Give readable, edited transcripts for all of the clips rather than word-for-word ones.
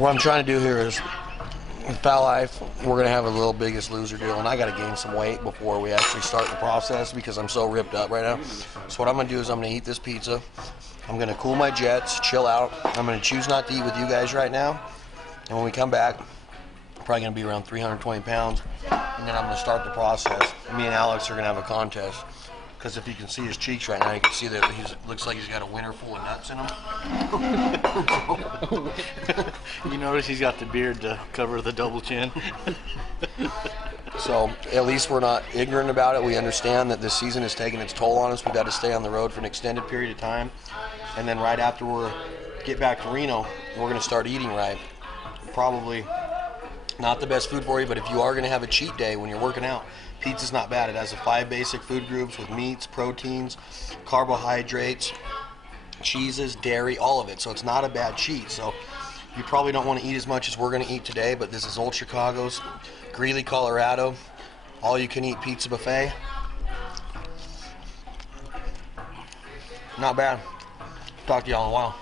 What I'm trying to do here is, in Fowl Life, we're going to have a little Biggest Loser deal, and I got to gain some weight before we actually start the process because I'm so ripped up right now. So what I'm going to do is I'm going to eat this pizza. I'm going to cool my jets, chill out. I'm going to choose not to eat with you guys right now. And when we come back, I'm probably going to be around 320 pounds. And then I'm going to start the process. Me and Alex are going to have a contest. Because if you can see his cheeks right now, you can see that he looks like he's got a winner full of nuts in him. You notice he's got the beard to cover the double chin. So at least we're not ignorant about it. We understand that this season is taking its toll on us. We've got to stay on the road for an extended period of time. And then right after we get back to Reno, we're going to start eating right. Probably not the best food for you, but if you are going to have a cheat day when you're working out, pizza's not bad. It has the 5 basic food groups with meats, proteins, carbohydrates, cheeses, dairy, all of it. So it's not a bad cheat. So you probably don't want to eat as much as we're going to eat today, but this is Old Chicago's, Greeley, Colorado, all-you-can-eat pizza buffet. Not bad. Talk to y'all in a while.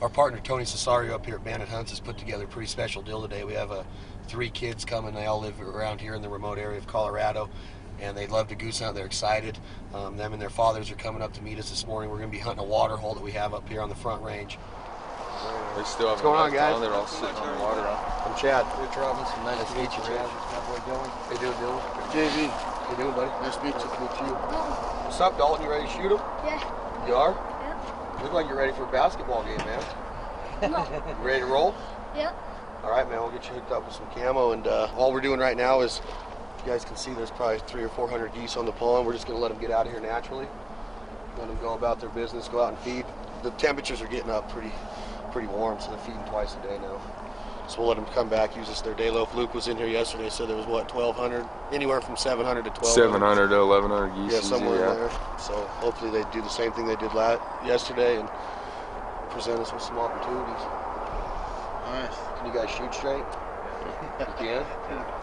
Our partner Tony Cesario up here at Bandit Hunts has put together a pretty special deal today. We have 3 kids coming. They all live around here in the remote area of Colorado, and they love to goose hunt. They're excited. Them and their fathers are coming up to meet us this morning. We're going to be hunting a water hole that we have up here on the front range. What's going on, guys? They're all sitting on the water. I'm Chad. Rich Robinson. Nice to meet you, Chad. How you doing, Dylan? JV. How you doing, buddy? Nice to meet you. Nice to meet you. What's up, Dalton? You ready to shoot him? Yeah. You are? Yep. You look like you're ready for a basketball game, man. No. You ready to roll? Yep. All right, man. We'll get you hooked up with some camo, and all we're doing right now is, you guys can see there's probably 300 or 400 geese on the pond. We're just going to let them get out of here naturally. Let them go about their business, go out and feed. The temperatures are getting up pretty warm, so they're feeding twice a day now. So we'll let them come back, use this their day loaf. Luke was in here yesterday, so there was what, 1,200, anywhere from 700 to 1,200. 700 to 1,100 geese. Yeah, somewhere in there. So hopefully they do the same thing they did yesterday and present us with some opportunities. Nice. Can you guys shoot straight? You can?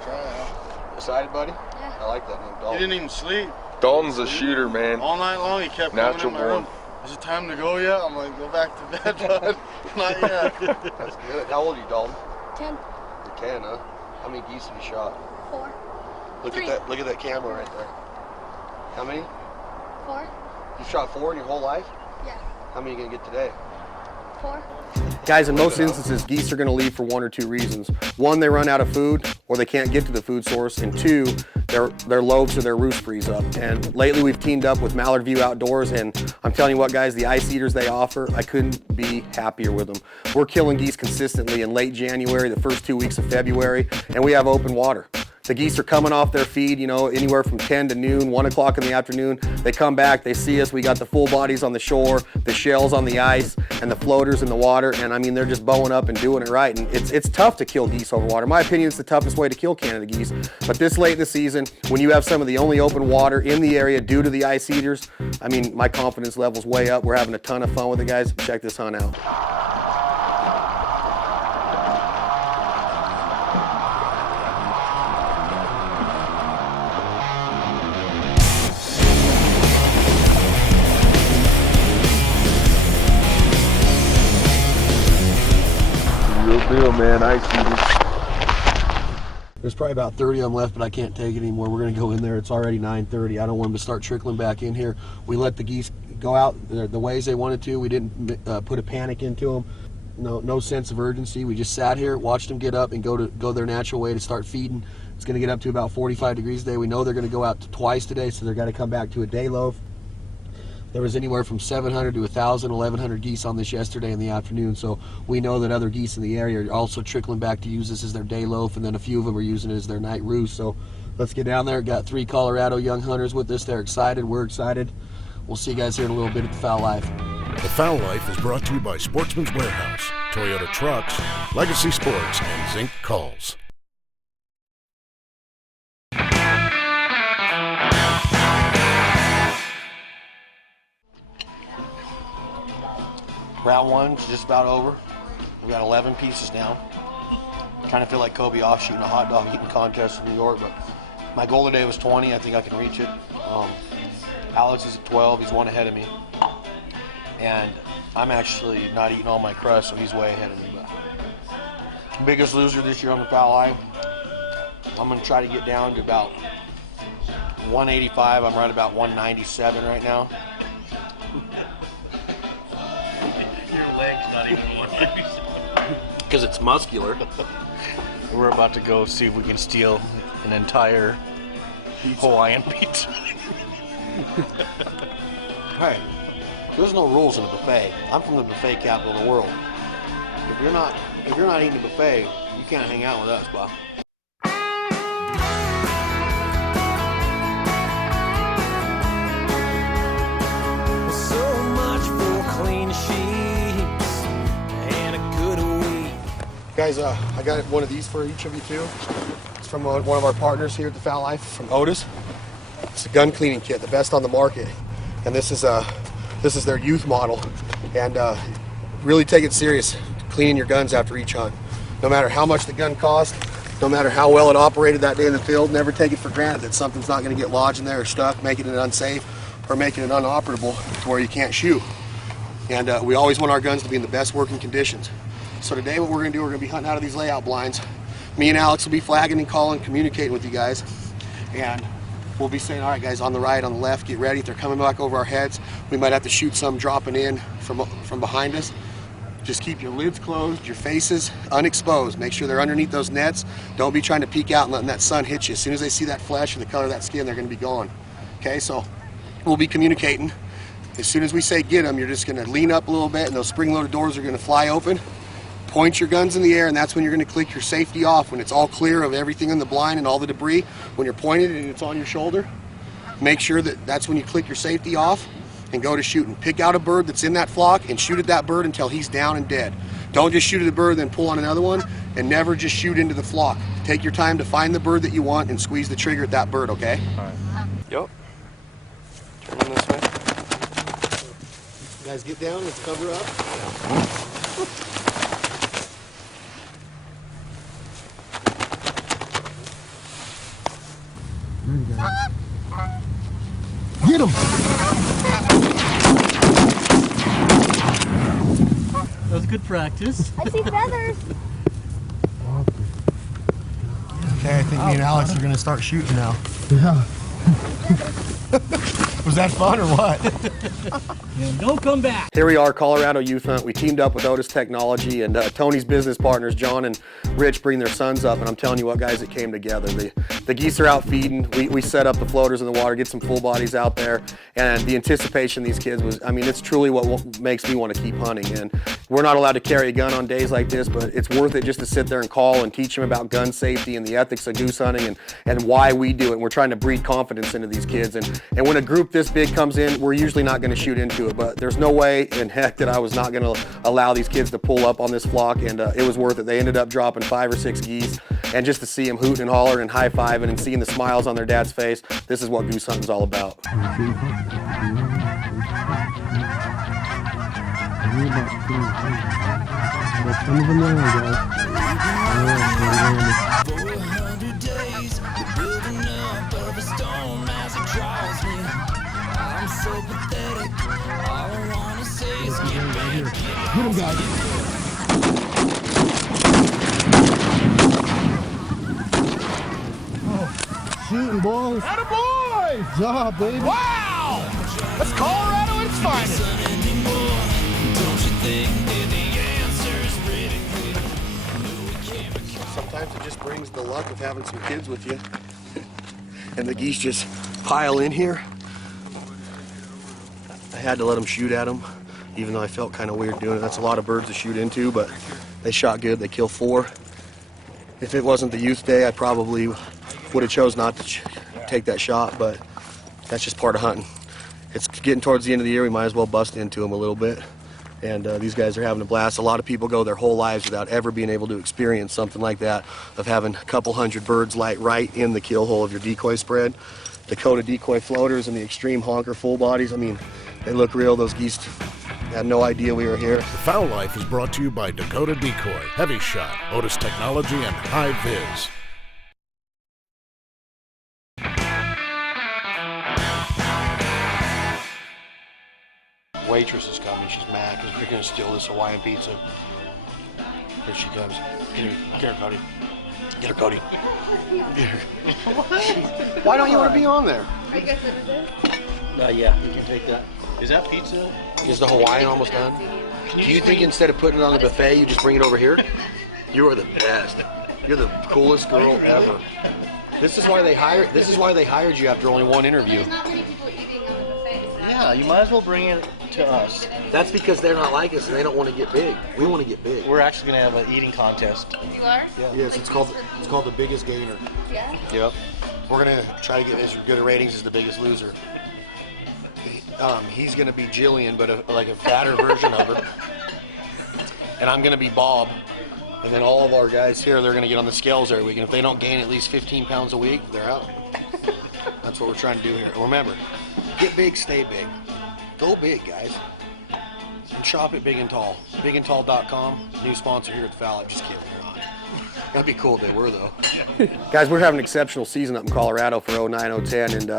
Try out. Excited, buddy? Yeah. I like that name, Dalton. He didn't even sleep. Dalton's a shooter, man. All night long he kept Natural coming in my room. born. Is it time to go yet? I'm like, go back to bed, bud. Not yet. That's good. How old are you, Dalton? 10. You're 10, huh? How many geese have you shot? 4. Look 3. at that. Look at that camera right there. How many? 4. You shot 4 in your whole life? Yeah. How many are you gonna get today? 4. Guys, in most instances, geese are going to leave for 1 or 2 reasons. 1, they run out of food, or they can't get to the food source, and 2, their loaves or their roost freeze up. And lately we've teamed up with Mallard View Outdoors, and I'm telling you what, guys, the ice eaters they offer, I couldn't be happier with them. We're killing geese consistently in late January, the first 2 weeks of February, and we have open water. The geese are coming off their feed, you know, anywhere from 10 to noon, 1 o'clock in the afternoon. They come back, they see us, we got the full bodies on the shore, the shells on the ice, and the floaters in the water, and I mean, they're just bowing up and doing it right. And it's tough to kill geese over water. In my opinion, it's the toughest way to kill Canada geese. But this late in the season, when you have some of the only open water in the area due to the ice eaters, I mean, my confidence level's way up. We're having a ton of fun with it, guys. Check this hunt out. Real deal, man. Ice eaters. There's probably about 30 of them left, but I can't take it anymore. We're going to go in there. It's already 9:30. I don't want them to start trickling back in here. We let the geese go out the ways they wanted to. We didn't put a panic into them. No sense of urgency. We just sat here, watched them get up and go their natural way to start feeding. It's going to get up to about 45 degrees today. We know they're going to go out twice today, so they're going to come back to a day loaf. There was anywhere from 700 to 1,000, 1,100 geese on this yesterday in the afternoon, so we know that other geese in the area are also trickling back to use this as their day loaf, and then a few of them are using it as their night roost. So let's get down there. Got 3 Colorado young hunters with us. They're excited. We're excited. We'll see you guys here in a little bit at the Fowl Life. The Fowl Life is brought to you by Sportsman's Warehouse, Toyota Trucks, Legacy Sports, and Zinc Calls. Round one's just about over. We've got 11 pieces now. Kind of feel like Kobe off shooting a hot dog eating contest in New York, but my goal today was 20. I think I can reach it. Alex is at 12. He's one ahead of me. And I'm actually not eating all my crust, so he's way ahead of me. But biggest loser this year on the Fowl Life. I'm going to try to get down to about 185. I'm right about 197 right now. Your leg's not even 197. Because it's muscular. We're about to go see if we can steal an entire Hawaiian pizza. Hey, there's no rules in the buffet. I'm from the buffet capital of the world. If you're not eating the buffet, you can't hang out with us, Bob. So much for clean sheets and a good week. Guys, I got one of these for each of you too. It's from one of our partners here at the Fowl Life, from Otis. It's a gun cleaning kit, the best on the market. And this is their youth model. And really take it serious, cleaning your guns after each hunt. No matter how much the gun cost, no matter how well it operated that day in the field, never take it for granted that something's not going to get lodged in there or stuck, making it unsafe or making it unoperable to where you can't shoot. And we always want our guns to be in the best working conditions. So today what we're going to do, we're going to be hunting out of these layout blinds. Me and Alex will be flagging and calling, communicating with you guys. And we'll be saying, all right guys, on the right, on the left, get ready. If they're coming back over our heads, we might have to shoot some dropping in from behind us. Just keep your lids closed, your faces unexposed. Make sure they're underneath those nets. Don't be trying to peek out and letting that sun hit you. As soon as they see that flesh or the color of that skin, they're going to be gone. Okay, so we'll be communicating. As soon as we say get them, you're just going to lean up a little bit and those spring-loaded doors are going to fly open. Point your guns in the air, and that's when you're going to click your safety off. When it's all clear of everything in the blind and all the debris, when you're pointed and it's on your shoulder, make sure that that's when you click your safety off and go to shooting. Pick out a bird that's in that flock and shoot at that bird until he's down and dead. Don't just shoot at the bird then pull on another one, and never just shoot into the flock. Take your time to find the bird that you want and squeeze the trigger at that bird, okay? All right. Yep. Turn on this way. You guys get down, let's cover up. Get him! That was good practice. I see feathers. Okay, I think me and Alex are going to start shooting now. Yeah. Was that fun or what? Yeah, don't come back. Here we are, Colorado Youth Hunt. We teamed up with Otis Technology, and Tony's business partners, John and Rich, bring their sons up, and I'm telling you what, guys, it came together. The geese are out feeding. We set up the floaters in the water, get some full bodies out there, and the anticipation of these kids was, I mean, it's truly what makes me want to keep hunting. And we're not allowed to carry a gun on days like this, but it's worth it just to sit there and call and teach them about gun safety and the ethics of goose hunting and why we do it. And we're trying to breed confidence into these kids. And when a group this big comes in, we're usually not going to shoot into it, but there's no way in heck that I was not going to allow these kids to pull up on this flock, and it was worth it. They ended up dropping 5 or 6 geese, and just to see them hooting and hollering and high-fiving and seeing the smiles on their dad's face, this is what goose hunting's all about. Get him, guys. Shooting, boys. Attaboy! Good job, baby. Wow! That's Colorado at its finest. Sometimes it just brings the luck of having some kids with you. And the geese just pile in here. I had to let them shoot at them, even though I felt kind of weird doing it. That's a lot of birds to shoot into, but they shot good. They killed 4. If it wasn't the youth day, I probably would have chose not to take that shot, but that's just part of hunting. it's getting towards the end of the year. We might as well bust into them a little bit. And these guys are having a blast. A lot of people go their whole lives without ever being able to experience something like that, of having a couple hundred birds light right in the keel hole of your decoy spread. Dakota decoy floaters and the extreme honker full bodies. I mean, they look real. Those geese had no idea we were here. The Fowl Life is brought to you by Dakota Decoy, Heavy Shot, Otis Technology, and High Viz. Waitress is coming. She's mad because we're going to steal this Hawaiian pizza. Here she comes. Get her, Cody. Get her, Cody. Why don't you want to be on there? I guess it is. Yeah, you can take that. Is that pizza? Is the Hawaiian almost done? Do you think instead of putting it on the buffet, you just bring it over here? You are the best. You're the coolest girl ever. This is why they hired you after only one interview. There's not many people eating on the buffet. So Yeah, you might as well bring it to us. That's because they're not like us and they don't want to get big. We want to get big. We're actually gonna have an eating contest. You are? Yes, it's called the Biggest Gainer. Yeah. Yep. We're gonna try to get as good a ratings as the Biggest Loser. He's gonna be Jillian, but like a fatter version of her. And I'm gonna be Bob. And then all of our guys here, they're gonna get on the scales every week. And if they don't gain at least 15 pounds a week, they're out. That's what we're trying to do here. Remember, get big, stay big. Go big, guys. And shop at Big and Tall. BigandTall.com. New sponsor here at the Fowl Life. Just kidding, they're not. That'd be cool if they were, though. Guys, we're having an exceptional season up in Colorado for 09-010, and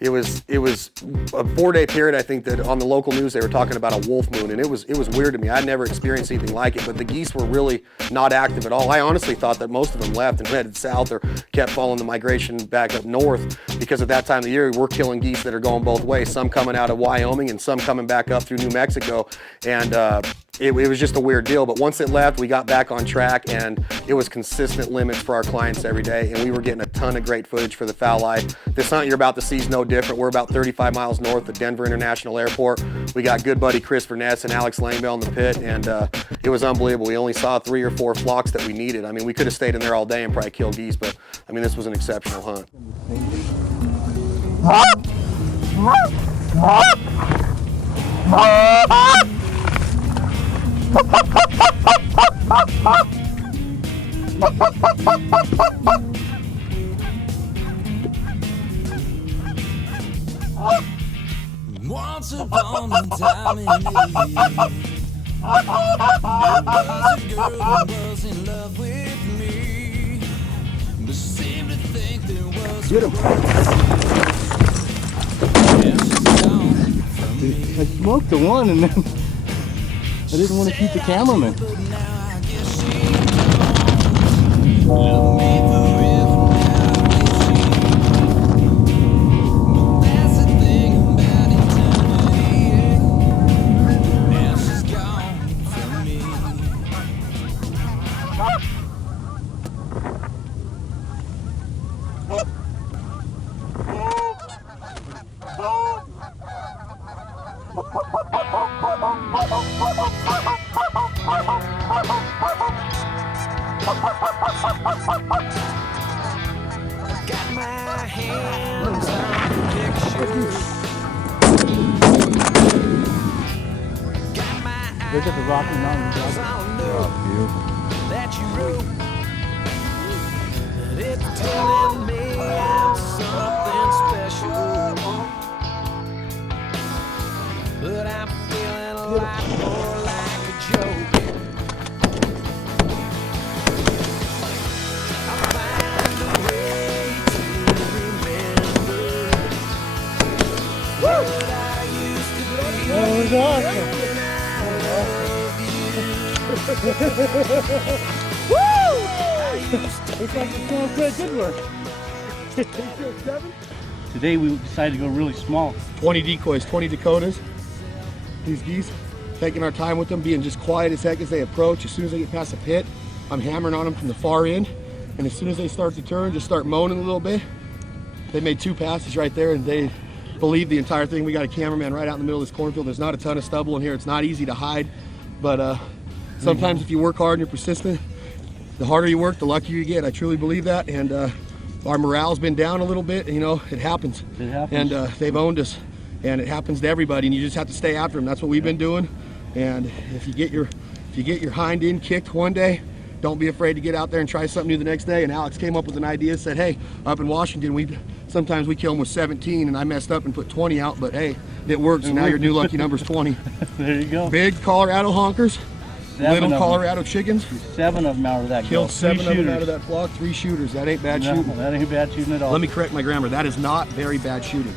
it was a 4-day period. I think that on the local news they were talking about a wolf moon, and it was weird to me. I'd never experienced anything like it, but the geese were really not active at all. I honestly thought that most of them left and headed south or kept following the migration back up north, because at that time of the year we're killing geese that are going both ways, some coming out of Wyoming and some coming back up through New Mexico, and it was just a weird deal. But once it left, we got back on track, and it was consistent limits for our clients every day, and we were getting a ton of great footage for the Fowl Life. This hunt you're about to see is no different. We're about 35 miles north of Denver International Airport. We got good buddy Chris Verness and Alex Langbell in the pit, and it was unbelievable. We only saw 3 or 4 flocks that we needed. I mean, we could have stayed in there all day and probably killed geese, but I mean, this was an exceptional hunt. Once upon a time in me, there was a girl who was in love with me, but seemed to think there was Get him. I smoked the one and then I didn't want to keep the cameraman. but now I guess she knows. Love me forever now, but that's the thing about eternity. Now she's gone from me. Got my hands on the picture. Got my Look at the Rocky Mountains. eyes on note that you wrote. And it's telling me I'm something special. But I'm feeling a lot more like a joke. I'll find a way to remember what I used to be. That was awesome. Looks like it's going good. Good work. Today we decided to go really small. 20 decoys, 20 Dakotas. These geese, taking our time with them, being just quiet as heck as they approach. As soon as they get past the pit, I'm hammering on them from the far end. And as soon as they start to turn, just start moaning a little bit. They made 2 passes right there, and they believed the entire thing. We got a cameraman right out in the middle of this cornfield. There's not a ton of stubble in here. It's not easy to hide. But sometimes if you work hard and you're persistent, the harder you work, the luckier you get. I truly believe that. And our morale's been down a little bit. You know, it happens. It happens. And they've owned us and it happens to everybody, and you just have to stay after them. That's what we've been doing. And if you get your hind end kicked one day, don't be afraid to get out there and try something new the next day. And Alex came up with an idea, said, hey, up in Washington, sometimes we kill them with 17, and I messed up and put 20 out, but hey, it works, and now your new lucky number's 20. There you go. Big Colorado honkers, little Colorado chickens. 7 of them out of that. Killed 7 of them out of that flock, 3 shooters. That ain't bad shooting. That ain't bad shooting at all. Let me correct my grammar. That is not very bad shooting.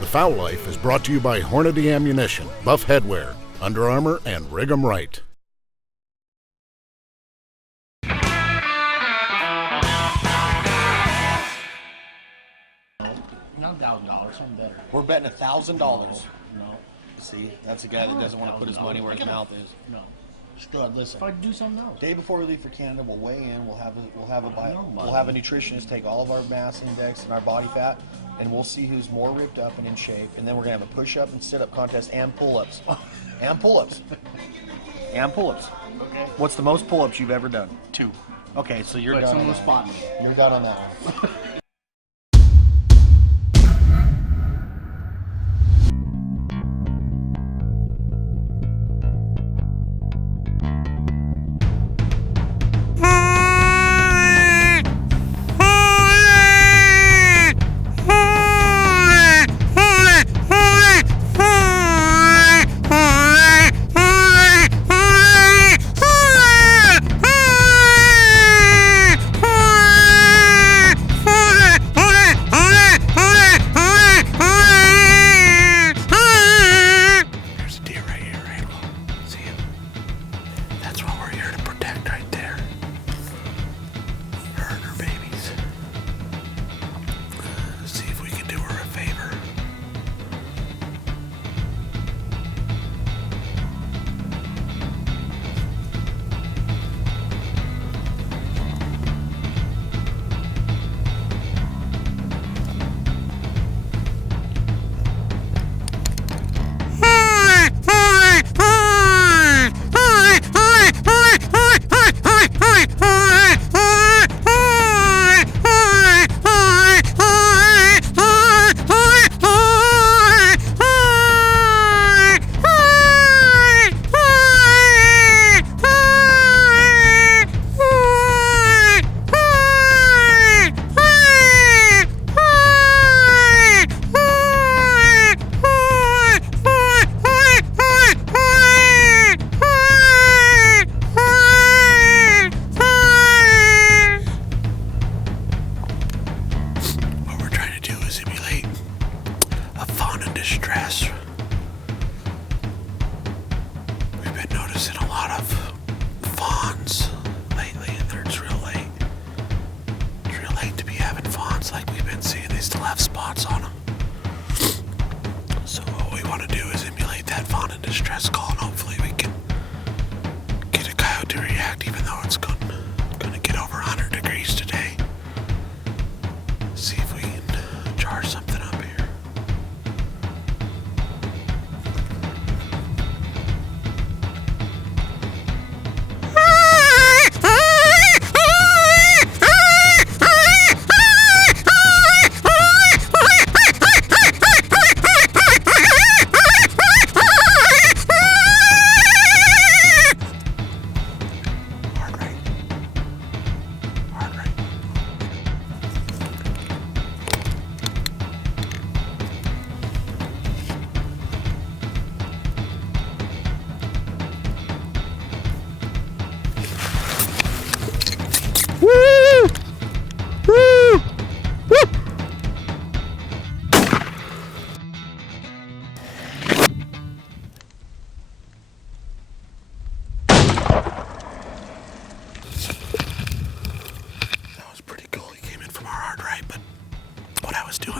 The Fowl Life is brought to you by Hornady Ammunition, Buff Headwear, Under Armour, and Rig 'em Right. Not $1,000, something better. We're betting $1,000. No. See, that's a guy that doesn't want to put his money where his mouth is. No. Stud, listen. If I do something else. Day before we leave for Canada, we'll weigh in. We'll have a nutritionist take all of our mass index and our body fat, and we'll see who's more ripped up and in shape. And then we're gonna have a push-up and sit-up contest and pull-ups, and pull-ups, and pull-ups. Okay. What's the most pull-ups you've ever done? 2. Okay, so you're But done. someone On will that spot me. one. You're done on that one.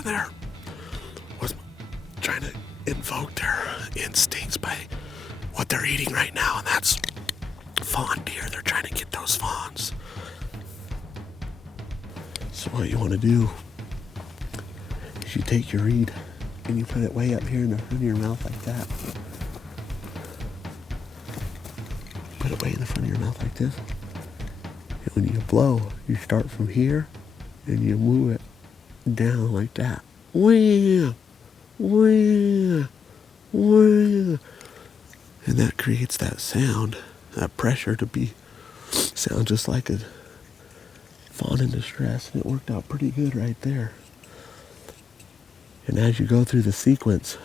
there was trying to invoke their instincts by what they're eating right now, and that's fawn deer. They're trying to get those fawns. So what you want to do is you take your reed and you put it way up here in the front of your mouth like that. Put it way in the front of your mouth like this. And when you blow, you start from here and you move it down like that. Wham! Wah, wah. And that creates that sound, that pressure to sound just like a fawn in distress, and it worked out pretty good right there. And as you go through the sequence,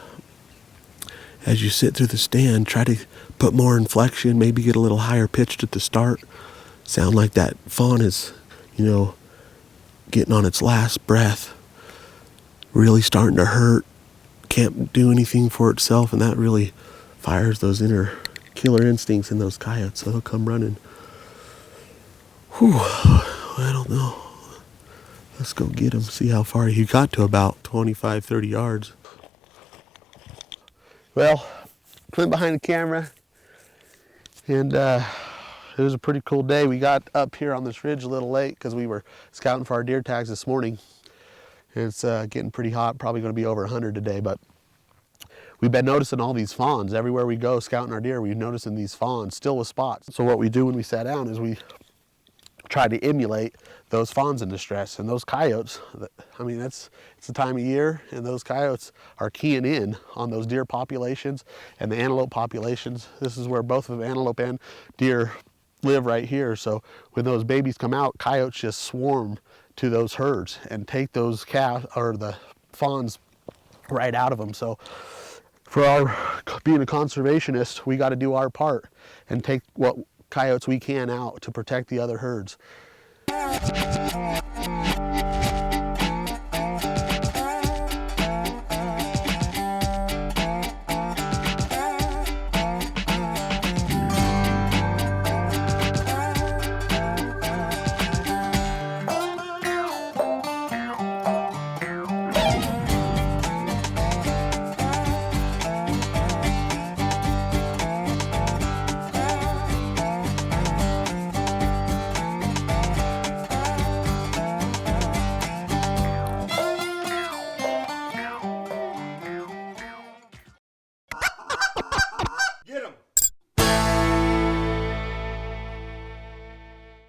as you sit through the stand, try to put more inflection, maybe get a little higher pitched at the start. Sound like that fawn is, getting on its last breath, really starting to hurt, can't do anything for itself, and that really fires those inner killer instincts in those coyotes, so they'll come running. Whew, I don't know. Let's go get him, see how far he got to about 25, 30 yards. Well, went behind the camera, and it was a pretty cool day. We got up here on this ridge a little late because we were scouting for our deer tags this morning. It's getting pretty hot, probably going to be over 100 today, but we've been noticing all these fawns. Everywhere we go scouting our deer, we're noticing these fawns still with spots. So what we do when we sat down is we try to emulate those fawns in distress. And those coyotes, it's the time of year, and those coyotes are keying in on those deer populations and the antelope populations. This is where both of antelope and deer live, right here. So when those babies come out, coyotes just swarm to those herds and take those calves or the fawns right out of them. So for being a conservationist, we got to do our part and take what coyotes we can out to protect the other herds.